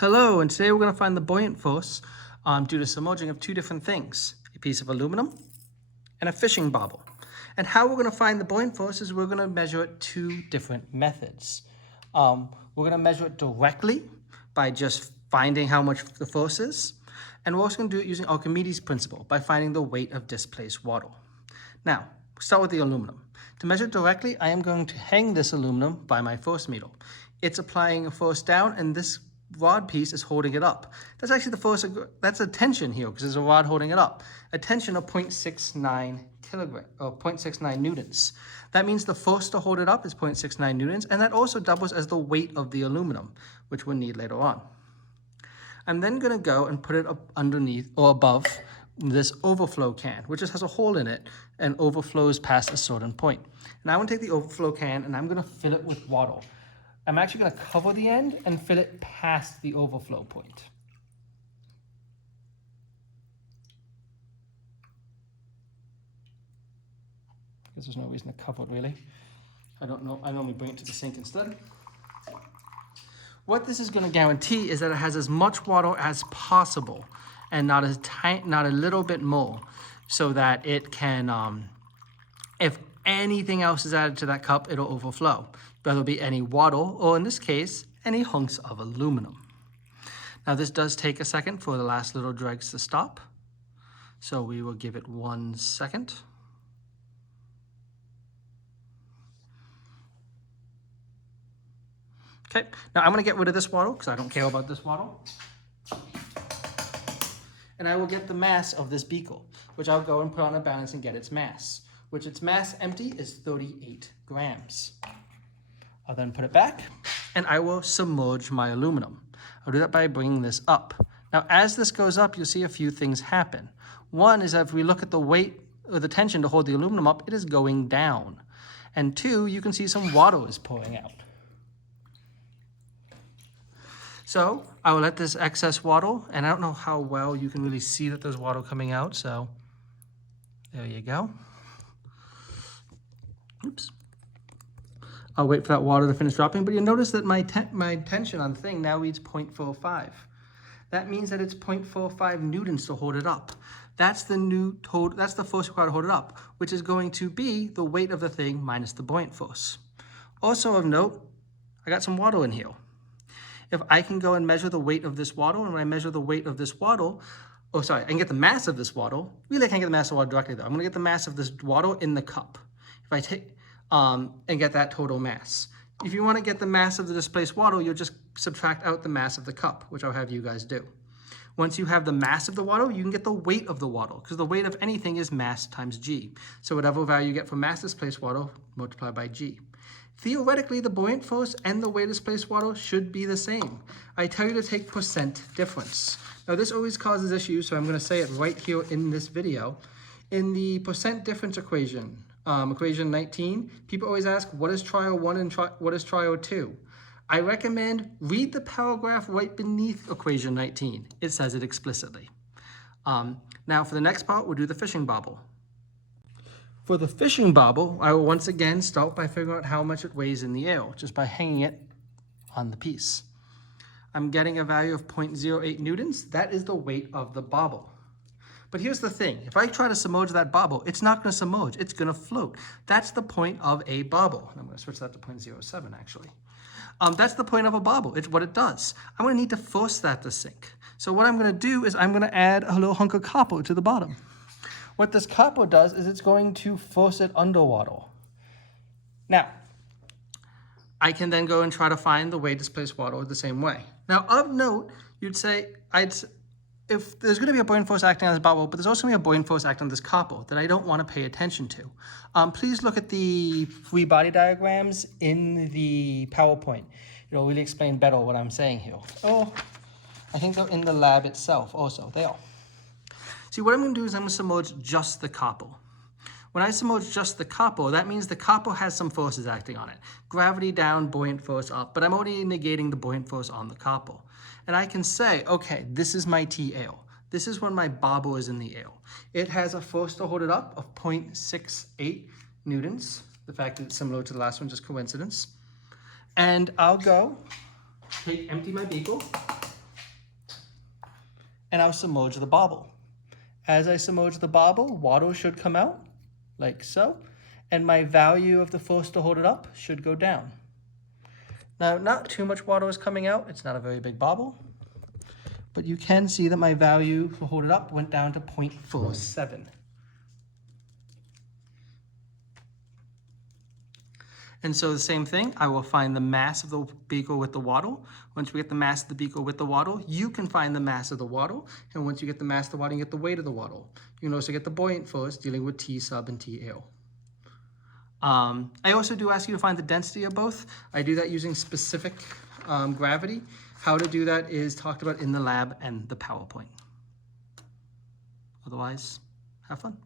Hello, and today we're going to find the buoyant force due to submerging of two different things, a piece of aluminum and a fishing bobble. And how we're going to find the buoyant force is we're going to measure it two different methods. We're going to measure it directly by just finding how much the force is, and we're also going to do it using Archimedes' principle by finding the weight of displaced water. Now, we'll start with the aluminum. To measure it directly, I am going to hang this aluminum by my force needle. It's applying a force down, and this rod piece is holding it up. That's actually the force, that's a tension here because there's a rod holding it up. A tension of 0.69 kilogram, or 0.69 newtons. That means the force to hold it up is 0.69 newtons, and that also doubles as the weight of the aluminum, which we'll need later on. I'm then going to go and put it up underneath or above this overflow can, which just has a hole in it and overflows past a certain point. And I'm going to take the overflow can and I'm going to fill it with water. I'm actually going to cover the end and fill it past the overflow point. Because there's no reason to cover it really. I normally bring it to the sink instead. What this is going to guarantee is that it has as much water as possible and not a little bit more, so that it can, if anything else is added to that cup, it'll overflow. Whether it be any water, or in this case, any hunks of aluminum. Now this does take a second for the last little dregs to stop. So we will give it 1 second. Okay, now I'm gonna get rid of this water because I don't care about this water. And I will get the mass of this beaker, which I'll go and put on a balance and get its mass, which its mass empty is 38 grams. I'll then put it back and I will submerge my aluminum. I'll do that by bringing this up. Now, as this goes up, you'll see a few things happen. One is that if we look at the weight or the tension to hold the aluminum up, it is going down. And two, you can see some water is pouring out. So I will let this excess water, and I don't know how well you can really see that there's water coming out, so there you go. Oops. I'll wait for that water to finish dropping, but you'll notice that my tension on the thing now reads 0.45. That means that it's 0.45 newtons to hold it up. That's the force required to hold it up, which is going to be the weight of the thing minus the buoyant force. Also of note, I got some water in here. If I can go and measure the weight of this water, and when I measure the weight of this water, I can get the mass of this water. Really, I can't get the mass of water directly though. I'm gonna get the mass of this water in the cup. If I take, and get that total mass. If you wanna get the mass of the displaced water, you'll just subtract out the mass of the cup, which I'll have you guys do. Once you have the mass of the water, you can get the weight of the water, because the weight of anything is mass times G. So whatever value you get for mass displaced water, multiplied by G. Theoretically, the buoyant force and the weight displaced water should be the same. I tell you to take percent difference. Now this always causes issues, so I'm gonna say it right here in this video. In the percent difference equation, equation 19, people always ask, what is trial 1 and what is trial 2? I recommend read the paragraph right beneath equation 19. It says it explicitly. Now for the next part, we'll do the fishing bobble. For the fishing bobble, I will once again start by figuring out how much it weighs in the air, just by hanging it on the piece. I'm getting a value of 0.08 newtons. That is the weight of the bobble. But here's the thing. If I try to submerge that bobble, it's not going to submerge. It's going to float. That's the point of a bobble. I'm going to switch that to 0.07 actually. That's the point of a bobble. It's what it does. I'm going to need to force that to sink. So what I'm going to do is I'm going to add a little hunk of copper to the bottom. What this copper does is it's going to force it underwater. Now, I can then go and try to find the weight displaced water the same way. Now, of note, you'd say, if there's going to be a buoyant force acting on this bobble, but there's also going to be a buoyant force acting on this copper that I don't want to pay attention to. Please look at the free body diagrams in the PowerPoint. It'll really explain better what I'm saying here. Oh, I think they're in the lab itself also. They are. See, what I'm going to do is I'm going to submerge just the copper. When I submerge just the copper, that means the copper has some forces acting on it. Gravity down, buoyant force up, but I'm already negating the buoyant force on the copper. And I can say, okay, this is my TL. This is when my bobble is in the air. It has a force to hold it up of 0.68 newtons. The fact that it's similar to the last one, just coincidence. And I'll go empty my beaker, and I'll submerge the bobble. As I submerge the bobble, water should come out, like so, and my value of the force to hold it up should go down. Now, not too much water is coming out. It's not a very big bobble, but you can see that my value to hold it up went down to 0.47. And so the same thing, I will find the mass of the beaker with the waddle. Once we get the mass of the beaker with the waddle, you can find the mass of the waddle. And once you get the mass of the waddle, you get the weight of the waddle. You can also get the buoyant force dealing with T sub and T L. I also do ask you to find the density of both. I do that using specific gravity. How to do that is talked about in the lab and the PowerPoint. Otherwise, have fun.